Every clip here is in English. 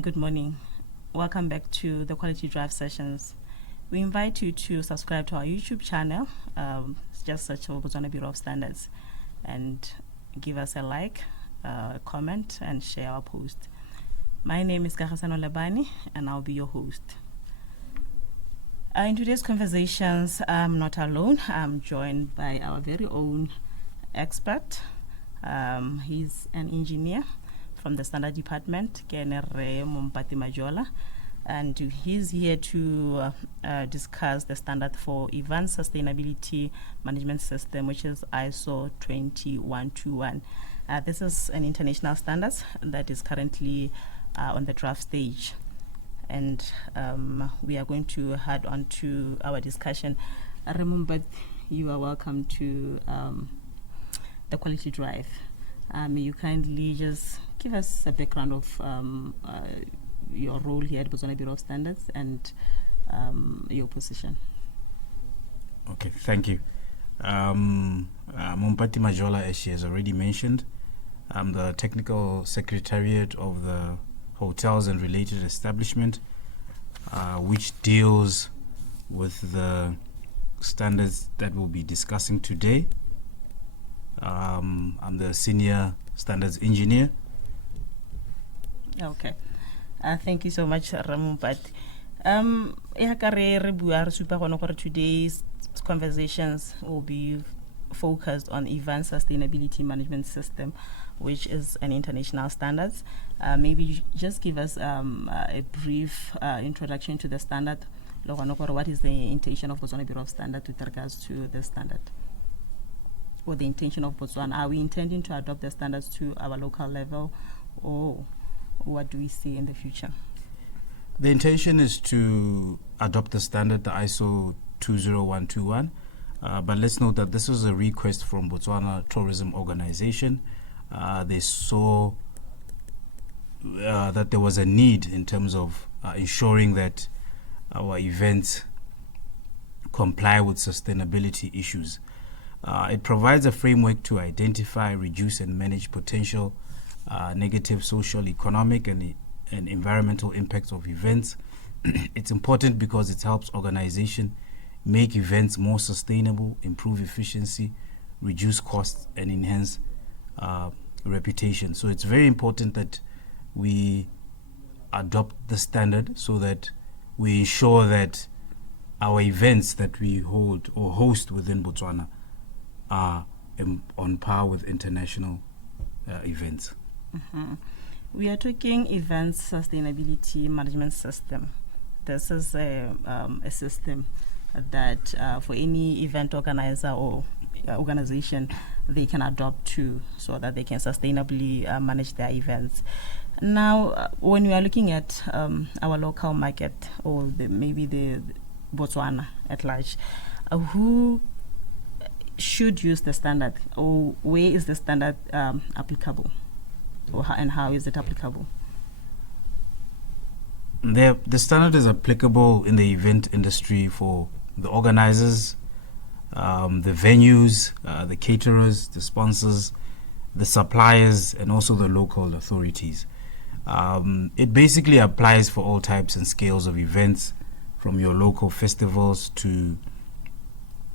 and good morning. Welcome back to the Quality Drive sessions. We invite you to subscribe to our YouTube channel. Just search for Botswana Bureau of Standards and give us a like, comment, and share our post. My name is Gaborone Lebani, and I'll be your host. In today's conversations, I'm not alone. I'm joined by our very own expert. He's an engineer from the Standard Department, Mompati Majola, and he's here to discuss the standard for Event Sustainability Management System, which is ISO 20121. This is an international standard that is currently on the draft stage, and we are going to head on to our discussion. Ramumbat, you are welcome to the Quality Drive. May you kindly just give us a background of your role here at Botswana Bureau of Standards and your position. Okay, thank you. Mompati Majola, as she has already mentioned, I'm the Technical Secretariat of the Hotels and Related Establishment, which deals with the standards that we'll be discussing today. I'm the Senior Standards Engineer. Okay. Thank you so much, Ramumpat. Today's conversations will be focused on Event Sustainability Management System, which is an international standard. Maybe just give us a brief introduction to the standard. What is the intention of Botswana Bureau of Standards with regards to the standard? Or the intention of Botswana? Are we intending to adopt the standards to our local level, or what do we see in the future? The intention is to adopt the standard, the ISO 20121, but let's note that this was a request from Botswana Tourism Organization. They saw that there was a need in terms of ensuring that our events comply with sustainability issues. It provides a framework to identify, reduce, and manage potential negative social, economic, and environmental impacts of events. It's important because it helps organizations make events more sustainable, improve efficiency, reduce costs, and enhance reputation. So it's very important that we adopt the standard so that we ensure that our events that we hold or host within Botswana are on par with international events. Mm-hmm. We are talking Event Sustainability Management System. This is a system that for any event organizer or organization they can adopt to, so that they can sustainably manage their events. Now, when we are looking at our local market, or maybe the Botswana at large, who should use the standard, or where is the standard applicable, and how is it applicable? The standard is applicable in the event industry for the organizers, the venues, the caterers, the sponsors, the suppliers, and also the local authorities. It basically applies for all types and scales of events, from your local festivals to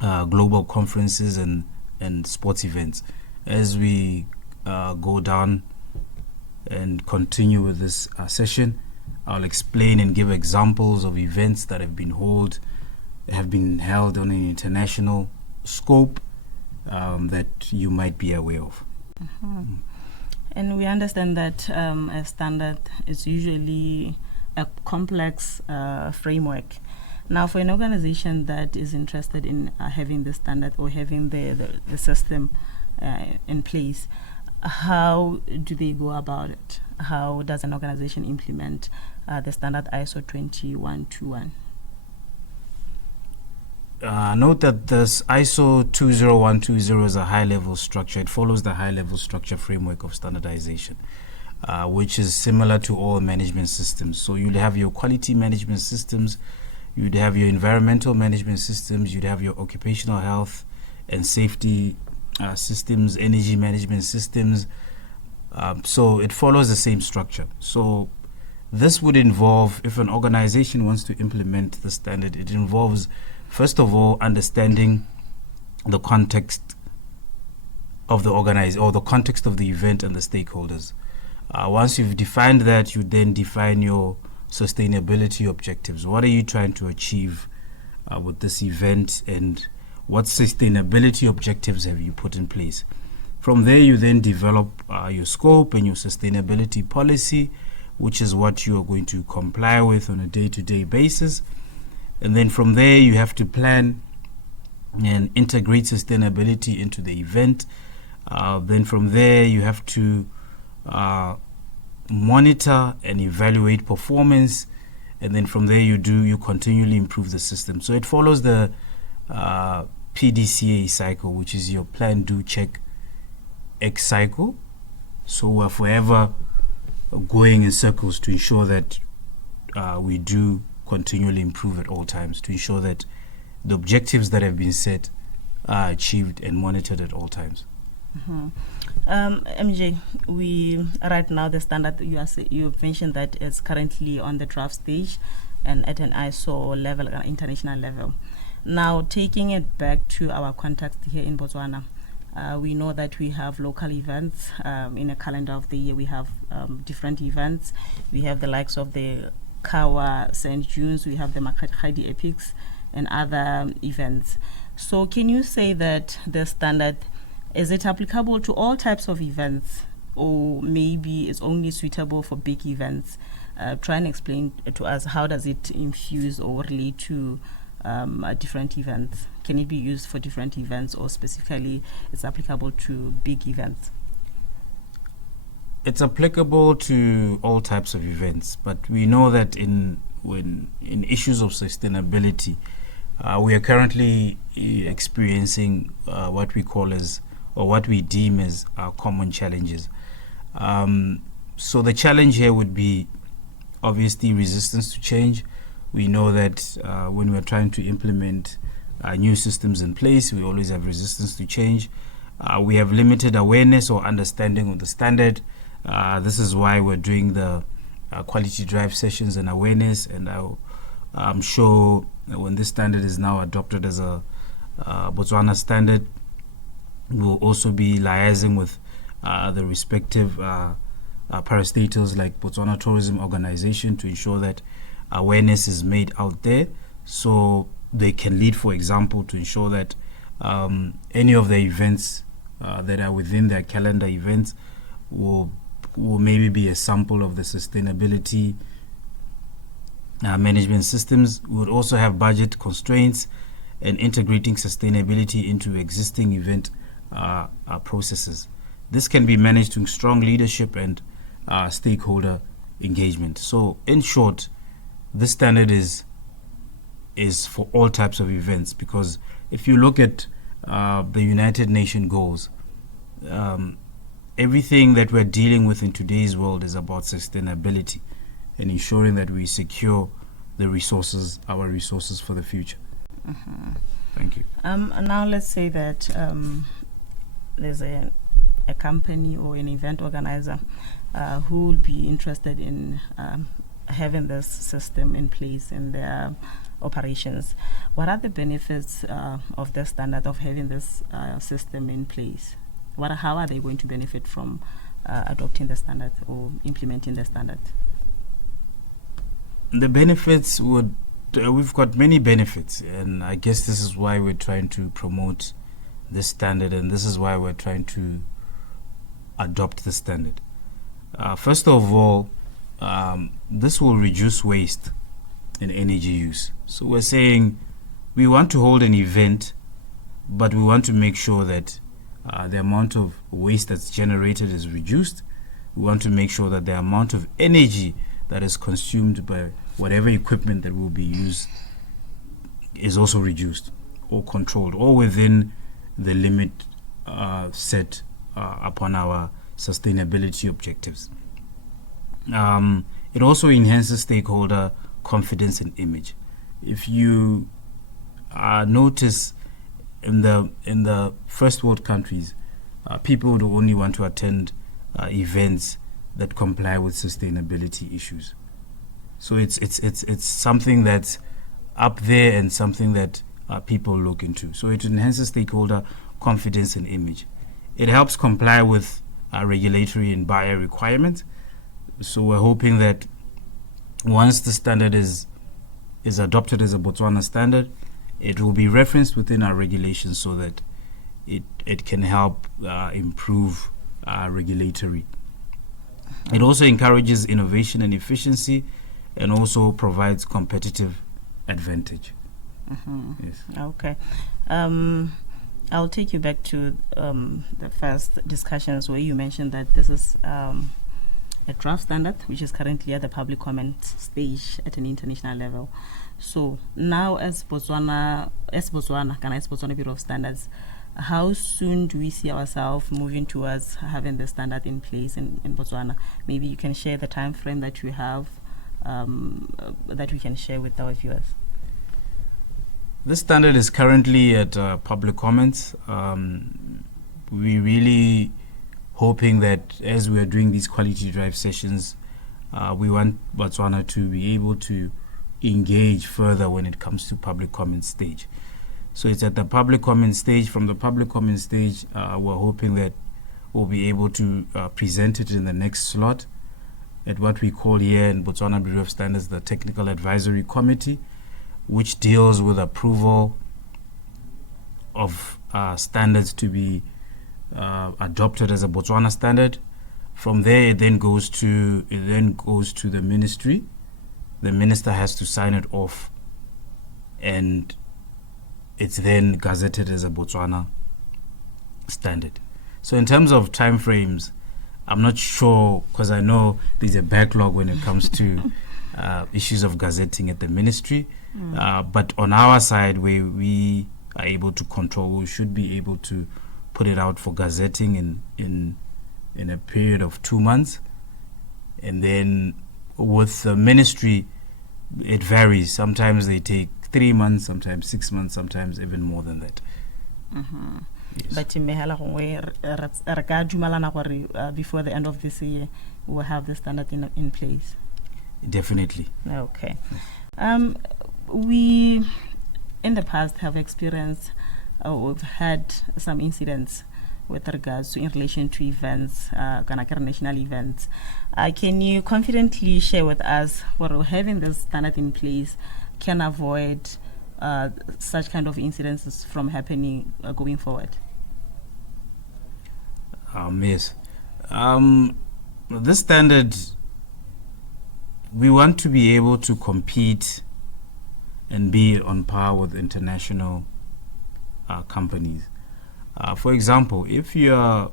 global conferences and sports events. As we go down and continue with this session, I'll explain and give examples of events that have been held on an international scope that you might be aware of. Mm-hmm. And we understand that a standard is usually a complex framework. Now, for an organization that is interested in having the standard or having the system in place, how do they go about it? How does an organization implement the standard ISO 20121? Note that this ISO 20120 is a high-level structure. It follows the high-level structure framework of standardization, which is similar to all management systems. So you'll have your quality management systems, you'd have your environmental management systems, you'd have your occupational health and safety systems, energy management systems. So it follows the same structure. So This would involve, if an organization wants to implement the standard, it involves, first of all, understanding the context of the the context of the event and the stakeholders. Once you've defined that, you then define your sustainability objectives. What are you trying to achieve with this event, and what sustainability objectives have you put in place? From there, you then develop your scope and your sustainability policy, which is what you are going to comply with on a day-to-day basis. And then from there, you have to plan and integrate sustainability into the event. Then from there, you have to monitor and evaluate performance. And then from there, you continually improve the system. So it follows the PDCA cycle, which is your plan, do, check, X cycle. So we're forever going in circles to ensure that we do continually improve at all times, to ensure that the objectives that have been set are achieved and monitored at all times. MJ, we right now the standard you mentioned that it's currently on the draft stage and at an ISO level, an international level. Now, taking it back to our context here in Botswana, we know that we have local events. In a calendar of the year, we have different events. We have the likes of the Kawa St. Junes, we have the Makhakhadi Epics, and other events. So can you say that the standard, is it applicable to all types of events, or maybe it's only suitable for big events? Try and explain to us, how does it infuse or relate to different events? Can it be used for different events, or specifically it's applicable to big events? It's applicable to all types of events, but we know that in issues of sustainability, we are currently experiencing what we call as, or what we deem as, common challenges. So the challenge here would be obviously resistance to change. We know that when we're trying to implement new systems in place, we always have resistance to change. We have limited awareness or understanding of the standard. This is why we're doing the quality drive sessions and awareness, and I'm sure when this standard is now adopted as a Botswana standard, we'll also be liaising with the respective parastatals like Botswana Tourism Organization to ensure that awareness is made out there, so they can lead, for example, to ensure that any of the events that are within their calendar events will maybe be a sample of the sustainability management systems. We would also have budget constraints and integrating sustainability into existing event processes. This can be managed through strong leadership and stakeholder engagement. So in short, this standard is for all types of events, because if you look at the United Nations goals, everything that we're dealing with in today's world is about sustainability and ensuring that we secure the resources, our resources for the future. Thank you. Now let's say that there's a company or an event organizer who will be interested in having this system in place in their operations. What are the benefits of the standard, of having this system in place? How are they going to benefit from adopting the standard or implementing the standard? The benefits would, we've got many benefits, and I guess this is why we're trying to promote this standard, and this is why we're trying to adopt the standard. First of all, this will reduce waste in energy use. So we're saying we want to hold an event, but we want to make sure that the amount of waste that's generated is reduced. We want to make sure that the amount of energy that is consumed by whatever equipment that will be used is also reduced or controlled, or within the limit set upon our sustainability objectives. It also enhances stakeholder confidence and image. If you notice in the first world countries, people would only want to attend events that comply with sustainability issues. So it's something that's up there and something that people look into. So it enhances stakeholder confidence and image. It helps comply with regulatory and buyer requirements. So we're hoping that once the standard is adopted as a Botswana standard, it will be referenced within our regulations so that it can help improve regulatory. It also encourages innovation and efficiency and also provides competitive advantage. Yes. Okay. I'll take you back to the first discussions where you mentioned that this is a draft standard which is currently at the public comment stage at an international level. So now as Botswana Bureau of Standards, how soon do we see ourselves moving towards having the standard in place in Botswana? Maybe you can share the time frame that you have that we can share with our viewers. This standard is currently at public comments. We really hoping that as we are doing these quality drive sessions, we want Botswana to be able to engage further when it comes to public comment stage. So it's at the public comment stage. From the public comment stage, we're hoping that we'll be able to present it in the next slot at what we call here in Botswana Bureau of Standards the Technical Advisory Committee, which deals with approval of standards to be adopted as a Botswana standard. From there, it then goes to the ministry. The minister has to sign it off, and it's then gazetted as a Botswana standard. So in terms of time frames, I'm not sure, because I know there's a backlog when it comes to issues of gazetting at the ministry. But on our side, where we are able to control, we should be able to put it out for gazetting in a period of 2 months. And then with the ministry, it varies. Sometimes they take 3 months, sometimes 6 months, sometimes even more than that. Yes. But before the end of this year, we'll have the standard in place. Definitely. Okay. We, in the past, have experienced we've had some incidents with regards to in relation to events, national events. Can you confidently share with us what having this standard in place can avoid such kind of incidences from happening going forward? Yes. This standard, we want to be able to compete and be on par with international companies. For example, if you are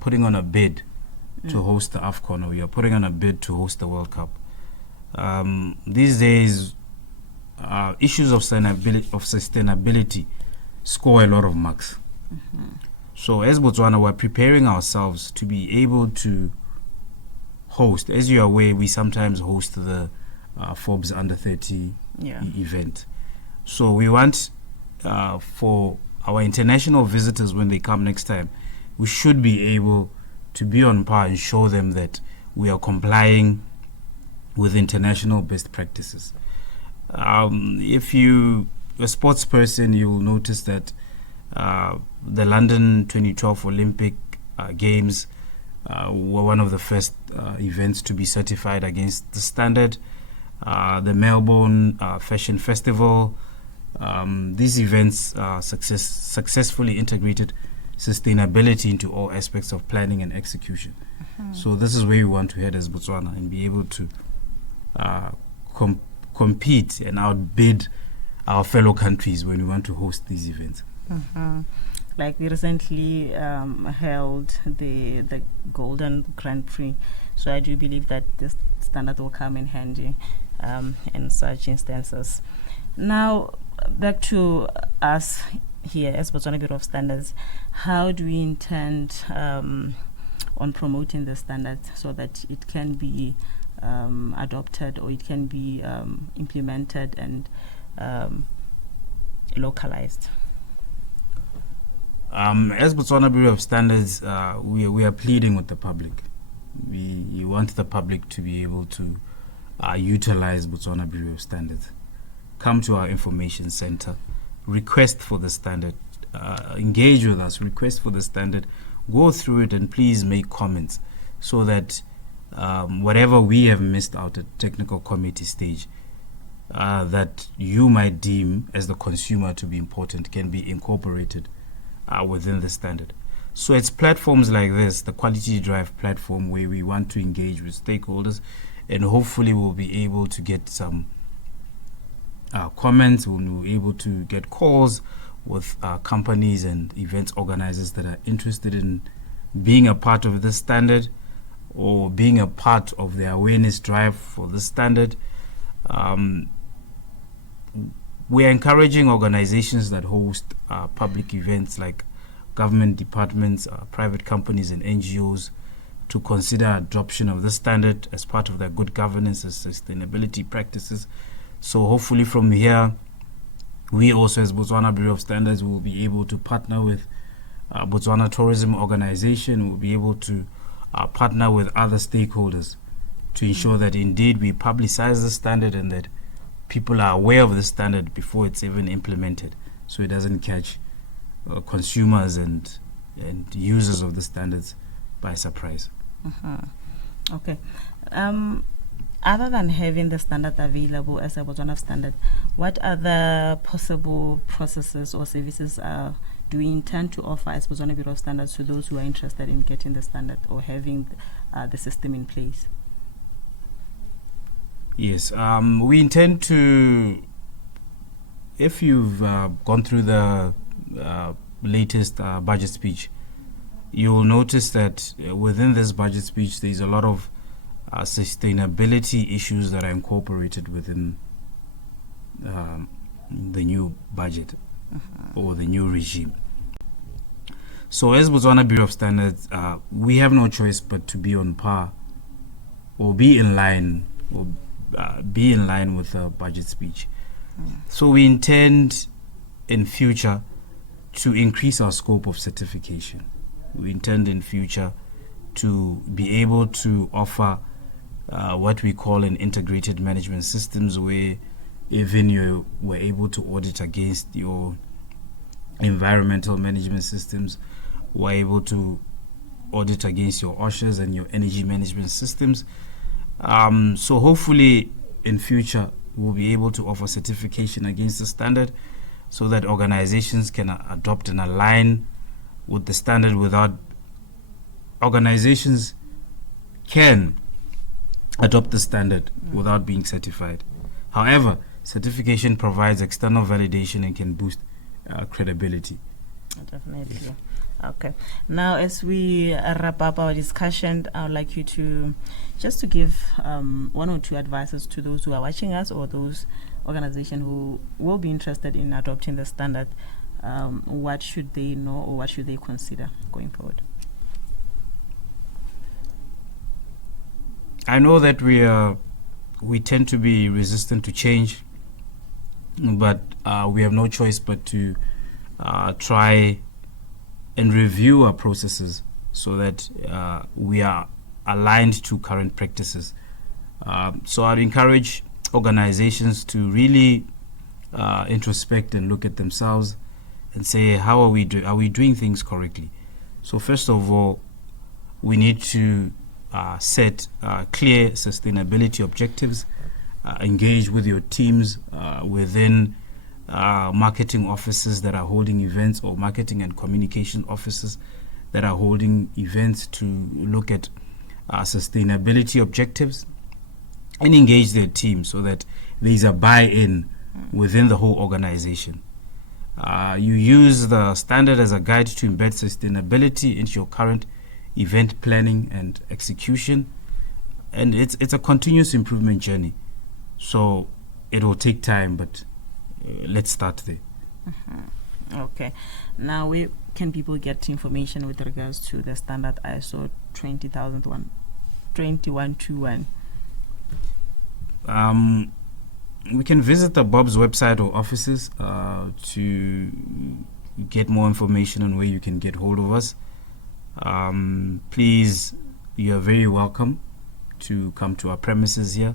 putting on a bid to host the AFCON, or you are putting on a bid to host the World Cup, these days issues of sustainability score a lot of marks. So as Botswana, we're preparing ourselves to be able to host. As you're aware, we sometimes host the Forbes Under 30 event. So we want for our international visitors, when they come next time, we should be able to be on par and show them that we are complying with international best practices. If you're a sports person, you'll notice that the London 2012 Olympic Games were one of the first events to be certified against the standard. The Melbourne Fashion Festival, these events successfully integrated sustainability into all aspects of planning and execution. So this is where we want to head as Botswana and be able to compete and outbid our fellow countries when we want to host these events. Like we recently held the Golden Grand Prix, so I do believe that this standard will come in handy in such instances. Now, back to us here as Botswana Bureau of Standards, how do we intend on promoting the standards so that it can be adopted, or it can be implemented and localized? As Botswana Bureau of Standards, we are pleading with the public. We want the public to be able to utilize Botswana Bureau of Standards. Come to our information center, request for the standard, engage with us, request for the standard, go through it, and please make comments so that whatever we have missed out at technical committee stage that you might deem as the consumer to be important can be incorporated within the standard. So it's platforms like this, the Quality Drive platform, where we want to engage with stakeholders, and hopefully we'll be able to get some comments, we'll be able to get calls with companies and events organizers that are interested in being a part of this standard or being a part of the awareness drive for this standard. We are encouraging organizations that host public events like government departments, private companies and NGOs to consider adoption of the standard as part of their good governance and sustainability practices. So hopefully from here, we also as Botswana Bureau of Standards will be able to partner with Botswana Tourism Organization, will be able to partner with other stakeholders to ensure that indeed we publicize the standard and that people are aware of the standard before it's even implemented, so it doesn't catch consumers and users of the standards by surprise. Okay. Other than having the standard available as a Botswana standard, what other possible processes or services do we intend to offer as Botswana Bureau of Standards to those who are interested in getting the standard or having the system in place? Yes, we intend to, if you've gone through the latest budget speech, you'll notice that within this budget speech there's a lot of sustainability issues that are incorporated within the new budget or the new regime. So as Botswana Bureau of Standards, we have no choice but to be on par or be in line with the budget speech. So we intend in future to increase our scope of certification. We intend in future to be able to offer what we call an integrated management systems, where even you were able to audit against your environmental management systems, were able to audit against your OSHAs and your energy management systems. So hopefully in future we'll be able to offer certification against the standard so that organizations can adopt and align with the standard organizations can adopt the standard without being certified. However, certification provides external validation and can boost credibility. Definitely. Okay. Now, as we wrap up our discussion, I would like you to give one or two advices to those who are watching us or those organizations who will be interested in adopting the standard. What should they know or what should they consider going forward? I know that we tend to be resistant to change, but we have no choice but to try and review our processes so that we are aligned to current practices. So I'd encourage organizations to really introspect and look at themselves and say, how are we doing things correctly? So first of all, we need to set clear sustainability objectives, engage with your teams within marketing offices that are holding events or marketing and communication offices that are holding events to look at sustainability objectives and engage their team so that there is a buy-in within the whole organization. You use the standard as a guide to embed sustainability into your current event planning and execution, and it's a continuous improvement journey. So it will take time, but let's start there. Okay. Now, where can people get information with regards to the standard ISO 20121? We can visit the Bob's website or offices to get more information on where you can get hold of us. Please, you are very welcome to come to our premises here.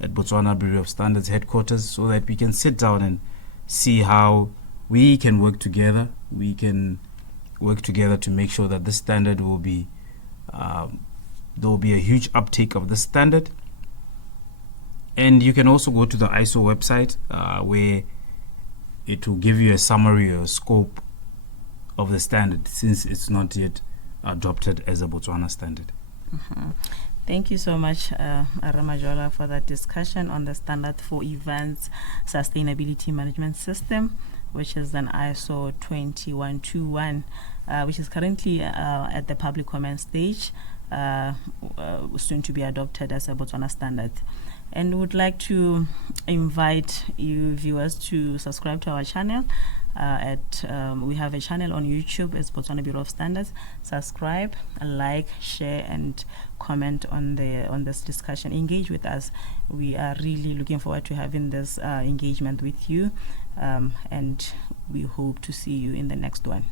at Botswana Bureau of Standards headquarters, so that we can sit down and see how we can work together. We can work together to make sure that this standard will be, there will be a huge uptake of the standard. And you can also go to the ISO website where it will give you a summary or scope of the standard, since it's not yet adopted as a Botswana standard. Thank you so much, Ramajola, for that discussion on the standard for events sustainability management system, which is an ISO 21221, which is currently at the public comment stage, soon to be adopted as a Botswana standard. And would like to invite you viewers to subscribe to our channel. We have a channel on YouTube as Botswana Bureau of Standards. Subscribe, like, share, and comment on this discussion. Engage with us. We are really looking forward to having this engagement with you, and we hope to see you in the next one.